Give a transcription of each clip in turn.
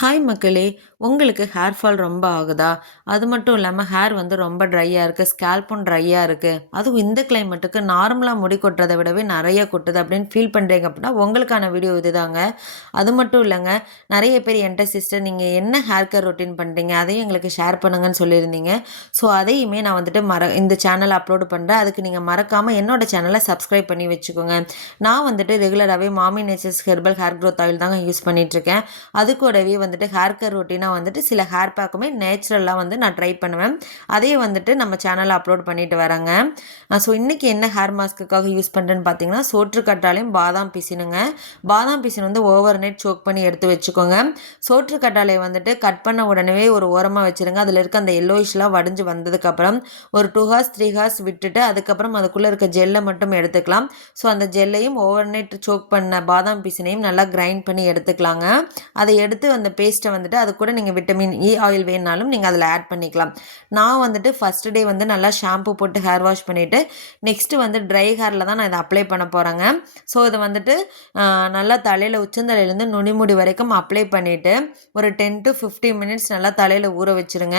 Hi மக்களே! உங்களுக்கு hair fall ரொம்ப ஆகுதா? அது மட்டும் இல்லாம ஹேர் வந்து ரொம்ப ட்ரையா இருக்கு. ஸ்கேல்ப்பும் ட்ரையா இருக்கு. அதுவும் இந்த கிளைமேட்டுக்கு நார்மலா முடி கொட்டுறத விடவே நெறைய கொட்டுது அப்படின்னு ஃபீல் பண்றீங்க அப்படின்னா, உங்களுக்கான வீடியோ இதுதாங்க. அது மட்டும் இல்லங்க, நெறைய பேர் என்ட்ட சிஸ்டர் நீங்க என்ன ஹேர் கேர் ரொட்டீன் பண்றீங்க? அதையும் எங்களுக்கு ஷேர் பண்ணுங்கன்னு சொல்லியிருந்தீங்க. ஸோ அதையுமே நான் வந்துட்டு இந்த சேனல்ல அப்லோட் பண்றேன். அதுக்கு நீங்க மறக்காம என்னோட சேனல சப்ஸ்கிரைப் பண்ணி வச்சுக்கோங்க. நான் வந்துட்டு ரெகுலராவே மாமி nature's herbal hair growth oil தாங்க யூஸ் பண்ணிட்டுருக்கேன். அது கூடவே வந்துட்டு ஹேர் கேர் ரொட்டீனாக வந்துட்டு சில ஹேர் பேக்குமே நேச்சுரலாக வந்து நான் ட்ரை பண்ணுவேன். அதே வந்துட்டு நம்ம சேனலில் அப்லோட் பண்ணிட்டு வரேங்க. ஸோ இன்றைக்கி என்ன ஹேர் மாஸ்க்குக்காக யூஸ் பண்ணுறேன்னு பார்த்தீங்கன்னா, சோற்றுக்கற்றாழையும் பாதாம் பிசினுங்க. பாதாம் பிசின் வந்து ஓவர் நைட் சோக் பண்ணி எடுத்து வச்சுக்கோங்க. சோற்றுக்கற்றாழையை வந்துட்டு கட் பண்ண உடனே ஒரு ஓரமாக வச்சுருங்க. அதில் இருக்க அந்த எல்லோயிஷ்லாம் வடிஞ்சு வந்ததுக்கப்புறம் ஒரு 2 ஹார்ஸ் 3 ஹார்ஸ் விட்டுட்டு அதுக்கப்புறம் அதுக்குள்ளே இருக்க ஜெல்லை மட்டும் எடுத்துக்கலாம். ஸோ அந்த ஜெல்லையும் ஓவர் நைட் சோக் பண்ண பாதாம் பிசினையும் நல்லா கிரைண்ட் பண்ணி எடுத்துக்கலாங்க. அதை எடுத்து அந்த பேஸ்ட்டை வந்துட்டு அது கூட நீங்கள் விட்டமின் இ ஆயில் வேணுனாலும் நீங்கள் அதில் ஆட் பண்ணிக்கலாம். நான் வந்துட்டு ஃபஸ்ட் டே வந்து நல்லா ஷாம்பு போட்டு ஹேர் வாஷ் பண்ணிவிட்டு நெக்ஸ்ட்டு வந்து ட்ரை ஹேரில் தான் நான் இதை அப்ளை பண்ண போகிறேங்க. ஸோ இதை வந்துட்டு நல்லா தலையில் உச்சந்தலையிலேருந்து நுனிமுடி வரைக்கும் அப்ளை பண்ணிவிட்டு ஒரு 10 to 15 மினிட்ஸ் நல்லா தலையில் ஊற வச்சுருங்க.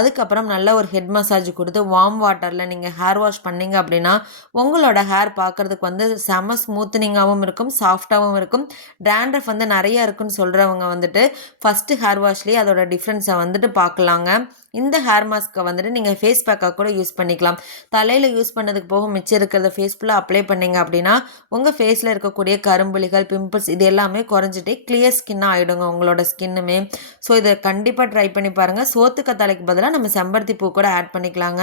அதுக்கப்புறம் நல்லா ஒரு ஹெட் மசாஜ் கொடுத்து வார்ம் வாட்டரில் நீங்கள் ஹேர் வாஷ் பண்ணிங்க அப்படின்னா உங்களோட ஹேர் பார்க்குறதுக்கு வந்து செம ஸ்மூத்தனிங்காகவும் இருக்கும், சாஃப்டாகவும் இருக்கும். டேண்ட்ரஃப் வந்து நிறையா இருக்குன்னு சொல்கிறவங்க வந்துட்டு ஃபஸ்ட்டு ஹேர் வாஷ்லேயே அதோட டிஃப்ரென்ஸை வந்துட்டு பார்க்கலாங்க. இந்த ஹேர் மாஸ்க்கை வந்துட்டு நீங்கள் ஃபேஸ் பேக்காக கூட யூஸ் பண்ணிக்கலாம். தலையில் யூஸ் பண்ணதுக்கு போக மிச்சம் இருக்கிறத ஃபேஸ் ஃபுல்லாக அப்ளை பண்ணிங்க அப்படின்னா உங்கள் ஃபேஸில் இருக்கக்கூடிய கரும்புலிகள், பிம்பிள்ஸ் இது எல்லாமே குறைஞ்சிட்டே கிளியர் ஸ்கின்னாக ஆகிடுங்க உங்களோட ஸ்கின்னுமே. ஸோ இதை கண்டிப்பாக ட்ரை பண்ணி பாருங்கள். சோத்துக்கத்தாழைக்கு பதிலாக நம்ம செம்பருத்தி பூ கூட ஆட் பண்ணிக்கலாங்க.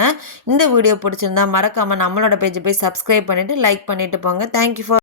இந்த வீடியோ பிடிச்சிருந்தா மறக்காமல் நம்மளோட பேஜை போய் சப்ஸ்கிரைப் பண்ணிவிட்டு லைக் பண்ணிவிட்டு போங்க. Thank you for